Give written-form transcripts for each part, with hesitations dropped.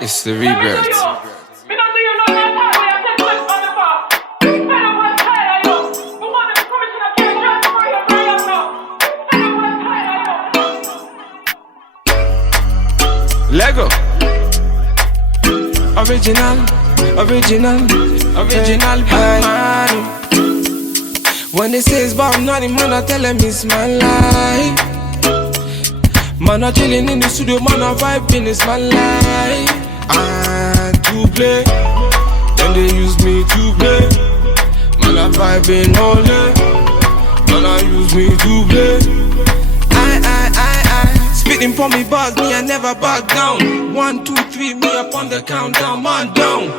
It's the rebirth. Lego. Original Batman. When they say it's about nothing, man, I tell them it's my life. Man, I chillin' in the studio, man, I vibing, it's my life. To play, then they use me to play. Man, I vibing all day. Man, I use me to play. I spitting for me bars, me I never back down. 1, 2, 3, me up on the countdown, man down.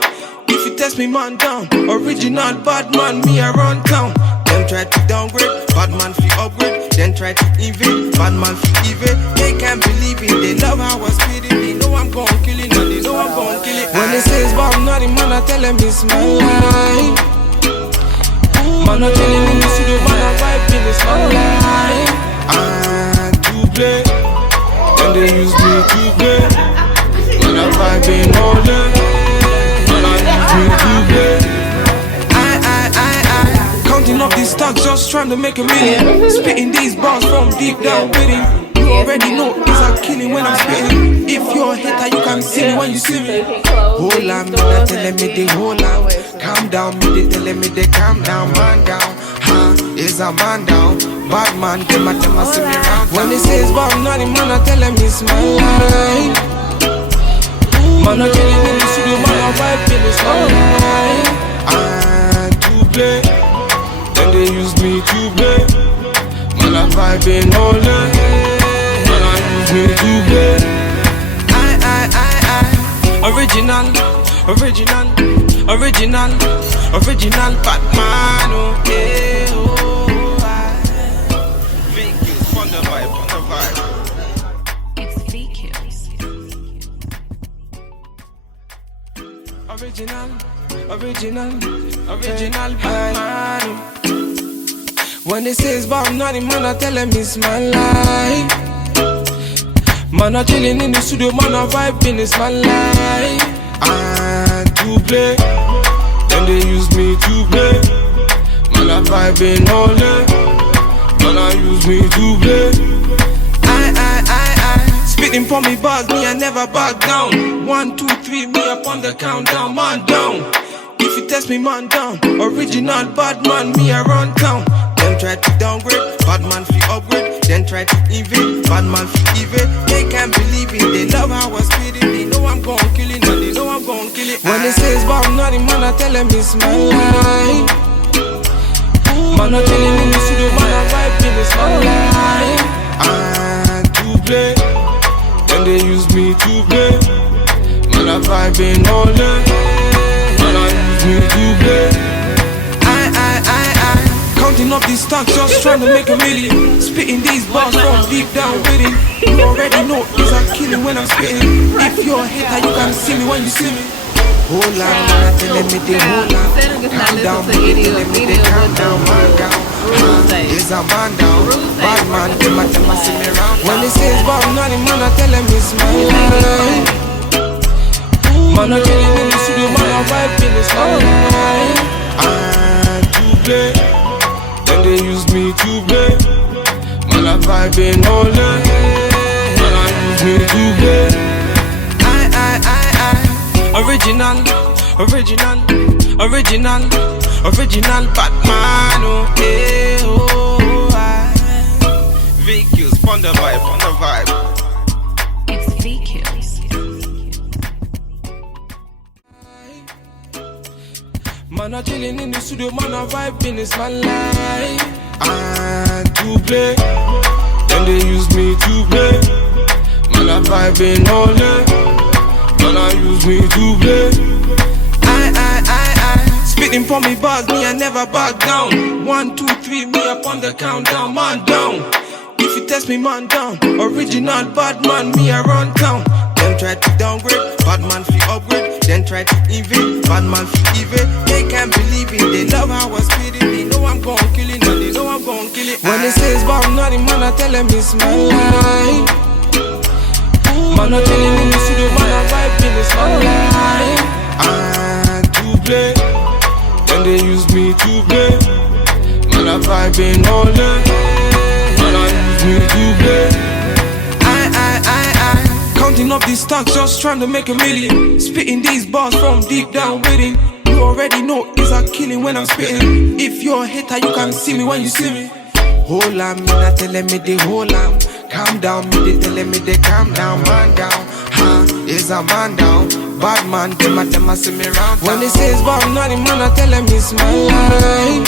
If you test me, man down. Original bad man, me I run town. Them try to downgrade, bad man fi upgrade. Then try to invade, bad man fi evade. They can't believe it, they love how I spit it. They know I'm gon' kill it, and they know I'm gon' kill it. When they say it's about nothing, man, I tell them it's my life. Man, I tell them in the studio, man, I vibing, it's my life. To play, and they use me to play. Man, I vibing all day. Man, I use me to play. Counting up these stocks, just trying to make a million. Spitting these bars from deep down within. You already know it's a killing when I'm spitting. If you're a hater, you can see me when you see me. Hold on, me they telling me they hold on. Calm down, me they telling me they calm down. Man down, is a man down. Bad man, them a see me round. When they say it's about nothing, man, I tell them it's my life. Man, I chillin' in the studio, man, I vibing, it's my life. To play, then they use me to play. Man, I vibing all day. Man, I use me to play. Original Batman, okay, VQ's on the vibe, It's VQ's. Original Batman. When they say it's about nothing, man, I tell them it's my life. Man, I chillin' in the studio, man, I vibing, it's my life. To play, then they use me to play. Man, I vibing all day. Man, I use me to play. Spitting for me bars, me I never back down. 1, 2, 3, me up on the countdown, man down. If you test me, man down. Original bad man, me I run town. Them try to downgrade, bad man fi upgrade. Then try to invade, bad man fi evade. They can't believe it, they love how I spit it. They know I'm gon' kill it, and they know I'm gon' kill it. When they say it's about nothing, man, I tell them it's my life. Man, I chillin' in the studio, man, I vibing, it's my life. To play, then they use me to play. Man, I vibing all day. Man, I use me to play. Counting up these stocks, just trying to make a million. Spitting these bars from deep down within. You already know it's a killing when I'm spitting. If you're a hater, you can see me when you see me. Hold on, man, I tell them me they hold on. Calm down, me they telling me they calm down, man down. Is a man down. Bad man, them a see me round. When they say it's about nothing, man, I tell them it's my life. Man, I chillin' in the studio, man, I vibing, it's my life. To play, then they use me to play. Man, I vibing all day. Man, I use me to play. Original Batman, okay, VQ's on the vibe, It's VQ's. Man, I chillin' in the studio, man, I vibing, it's my life. To play, then they use me to play. Man, I vibing all day. Man, I use me to play. Spitting for me bars, me I never back down. 1, 2, 3, me up on the countdown, man down. If you test me, man down. Original bad man, me I run town. Them try to downgrade, bad man fi upgrade, then try to invade. Bad man fi evade, they can't believe it. They love how I spit it. They know I'm gon' kill it, and they know I'm gon' kill it. When they say it's about money, man, I tell them it's my life. Man, I tell him in the studio, man, I vibe in it's my life. And to play, then they use me to play. Man, I vibe in all day. Man, I use me to play. Counting up these stocks, just trying to make a million. Spitting these bars from deep down within. You already know it's a killing when I'm spitting. If you're a hater, you can see me when you see me. Hold on, me not telling me they hold on. Calm down, me they telling me they calm down. Man down, is a man down. Bad man, them a see me round. When they say it's about nothing, man, I tell them it's my life.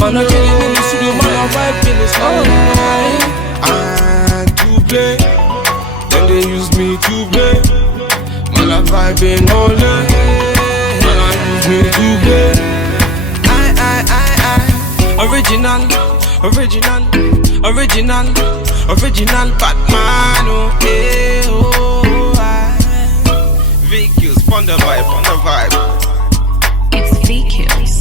Man, I tell him in the studio, man, I vibe in it's my life. And to play, then they use me to play. Man, I vibe in all day. Man, I use me to play. Original, Batman, oh, hey, oh, VQs, on the vibe. It's VQs.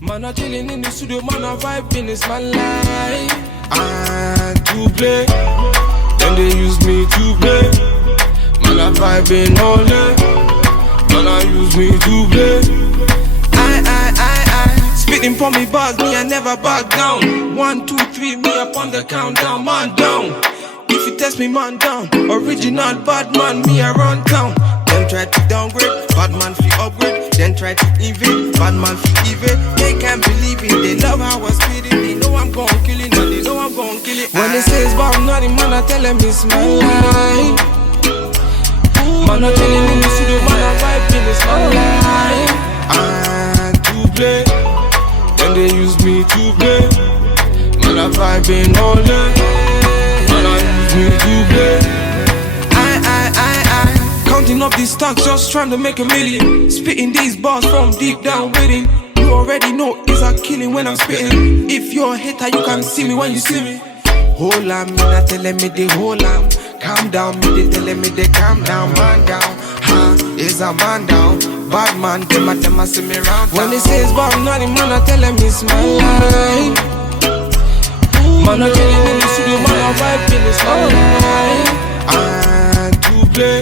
Man, I chillin' in the studio, man, I vibe in it's my life. And to play, then they use me to play. Man, I vibe in all day. Man, I use me to play. Spitting for me bars, me I never back down. 1, 2, 3, me up on the countdown. Man down, if you test me, man down. Original bad man, me I run town. Them try to downgrade, bad man fi upgrade. Then try to invade, bad man fi evade. They can't believe it, they love how I spit it. They know I'm gon' kill it, and they know I'm gon' kill it. When they say it's about nothing, man, I tell them it's my life. Man, I tell him in the studio, man, I vibe in it's my life. And to play, then they use me to play. Man, I vibe in all day. Man, I use me to play. Counting up these stocks, just trying to make a million. Spitting these bars from deep down within. You already know it's a killing when I'm spitting. If you're a hater, you can see me when you see me. Hold on, me not telling me they hold on. Calm down, me they telling me they calm down. Man down, is a man down. Bad man, them a see me round. When they say it's about nothing, man, I tell them it's my life. Man, I tell him in the studio, man, I vibe in it's my life. And to play,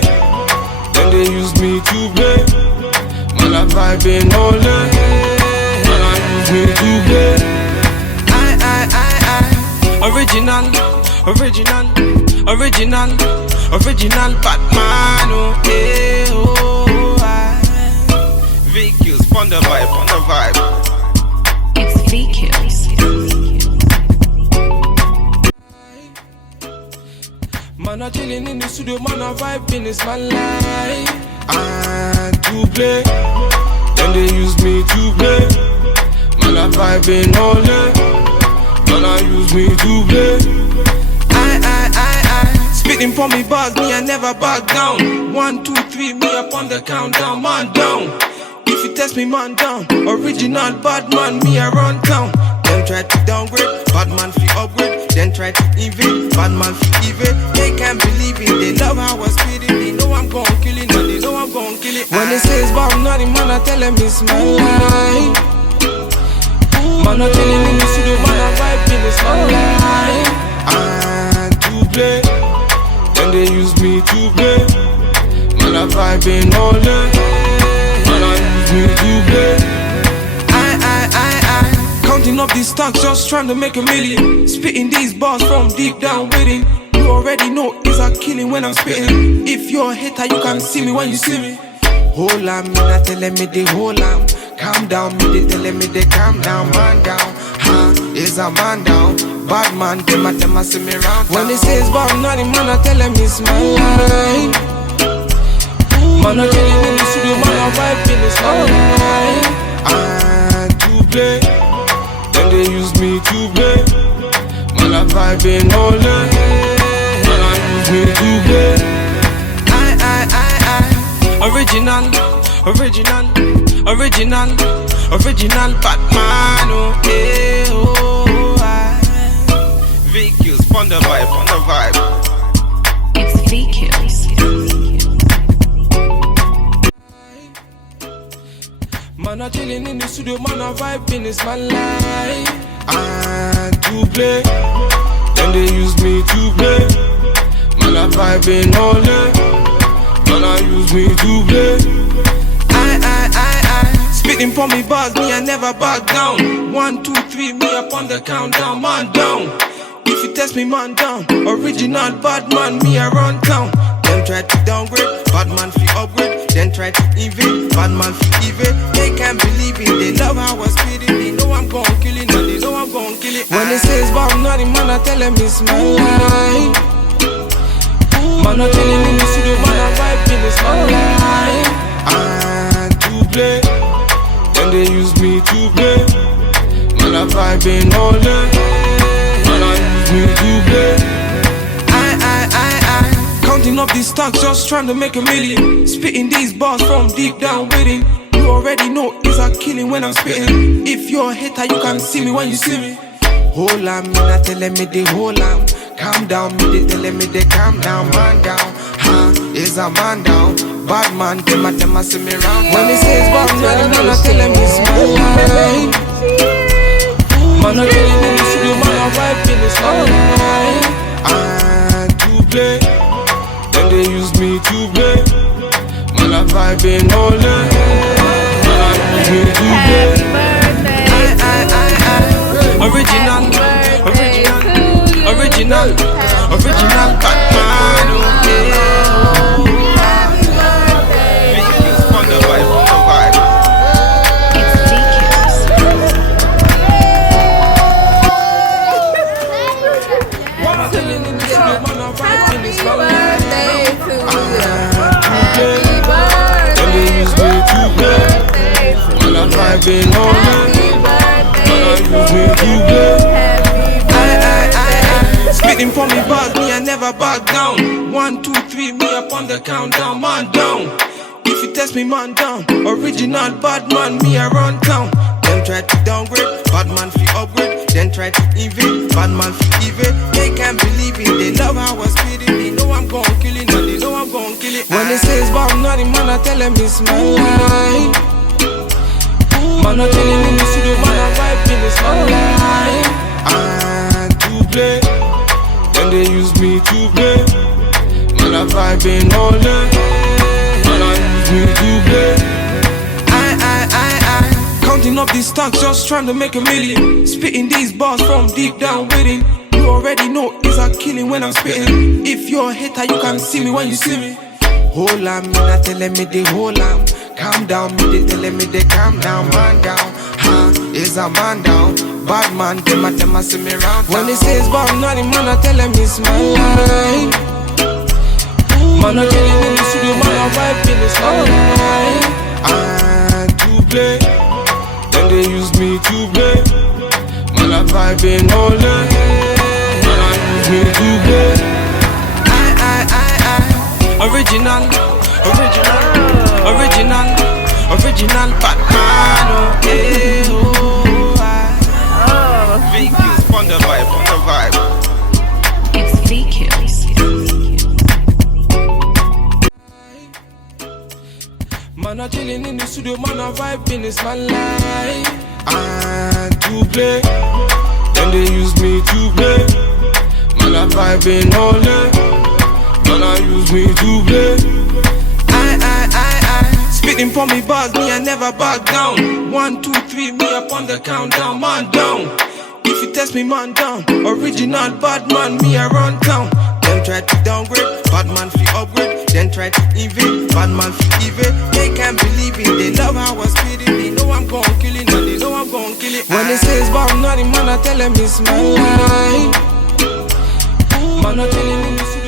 then they use me to play. Man, I vibe in all day. Man, I use me to play. Original Batman, oh, hey, oh, VQs, on the vibe. It's VQs. Man, I chillin' in the studio, man, I vibe in it's my life. And to play, then they use me to play. Man, I vibe in all day. Man, I use me to play. Spitting for me bars, me I never back down. 1, 2, 3, me up on the countdown. Man down, if you test me, man down. Original bad man, me I run town. Them try to downgrade, bad man fi upgrade. Then try to invade, bad man fi evade. They can't believe it, they love how I spit it. They know I'm gon' kill it, and they know I'm gon' kill it. When they say it's about nothing, man, I tell them it's my life. Man, I tell him in the studio, man, I vibe in it's my life. And to play, then they use me to play. Man, I vibe in all day. Man, I use me to play. Counting up these stocks, just trying to make a million. Spitting these bars from deep down within. You already know it's a killing when I'm spitting. If you're a hater, you can see me when you see me. Hold on, me not telling me they hold on. Calm down, me they telling me they calm down. Man down, is a man down. Bad man, them a see me round. When they say it's about nothing, man, I tell them it's my life. Man, I tell him in the studio, man, I vibe in it's my life. And to play, then they use me to play. Man, I vibe in all day. Man, I use me to play. Original Batman, oh, hey, oh, VQs. on the vibe, on the vibe. It's VQs. Man, I chillin' in the studio, man, I vibing, it's my life. And to play, then they use me to play. Man, I vibing all day. Man, I use me to play. I spitting for me bars, me, I never back down. 1, 2, 3, me up on the countdown, man down. If you test me, man down. Original bad man, me I run town. Them try to downgrade, bad man fi upgrade. Then try to invade, bad man fi evade. They can't believe it, they love how I spit it. They know I'm gon' kill it, and they know I'm gon' kill it. When they say it's about nothing, man, I tell them it's my life. Man, I chillin' in the studio, man, I vibing, it's my life. And to play, then they use me to play. Man, I vibing all day. Man, I use me to play. Counting up these stacks, just trying to make a million. Spitting these bars from deep down within. You already know it's a killing when I'm spitting. If you're a hater, you can see me when you see me. Hold on, me not telling me they hold on. Calm down, me they telling me they calm down. Man down, is a man down. Bad man, them a see me round. When they say it's bad, man I telling me it's my life. Man, I chillin' in the studio, man, I vibing, it's my life. And to play, then they use me to play. Man, I vibing all day. Man, I use me to play. Original, Batman, okay. VQs on the vibe, on the vibe. It's Vibing all night, man, I use me to play. I spitting for me bars, me I never back down. 1, 2, 3, me up on the countdown, man down. If you test me, man down. Original bad man, me I run town. Them try to downgrade, bad man fi upgrade. Then try to invade, bad man fi evade. They can't believe it, they love how I spit it. They know I'm gon' kill it, and they know I'm gon' kill it. When they say it's about nothing, man, I tell them it's my life. Man, I chillin' in the studio, man, I vibing, it's my life. And to play, then they use me to play. Man, I vibing all day. Man, I use me to play. Counting up these stacks, just trying to make a million. Spitting these bars from deep down within. You already know it's a killing when I'm spitting. If you're a hater, you can see me when you see me. Hold on, me not telling me they hold on. Calm down, me they telling me they calm down. Man down, is a man down. Bad man, them a see me round. When they say it's about nothing, man, I tell them it's my life. Man, I chillin' in the studio, man, I vibing, it's my life. And to play, then they use me to play. Man, I vibing all day. Man, I use me to play. Original Batman, okay. VQs on the vibe, on the vibe. It's VQs. Man, I chillin' in the studio, man, I vibing, it's my life. And to play, then they use me to play. Man, I vibing all day. Man, I use me to play. Spitting for me bars, me I never back down. 1, 2, 3, me up on the countdown, man down. If you test me, man down. Original bad man, me I run town. Them try to downgrade, bad man fi upgrade. Then try to invade, bad man fi evade. They can't believe it, they love how I spit it. They know I'm gon' kill it, and they know I'm gon' kill it. When they say it's about nothing, man, I tell them it's my life. Man, I chillin' in the studio.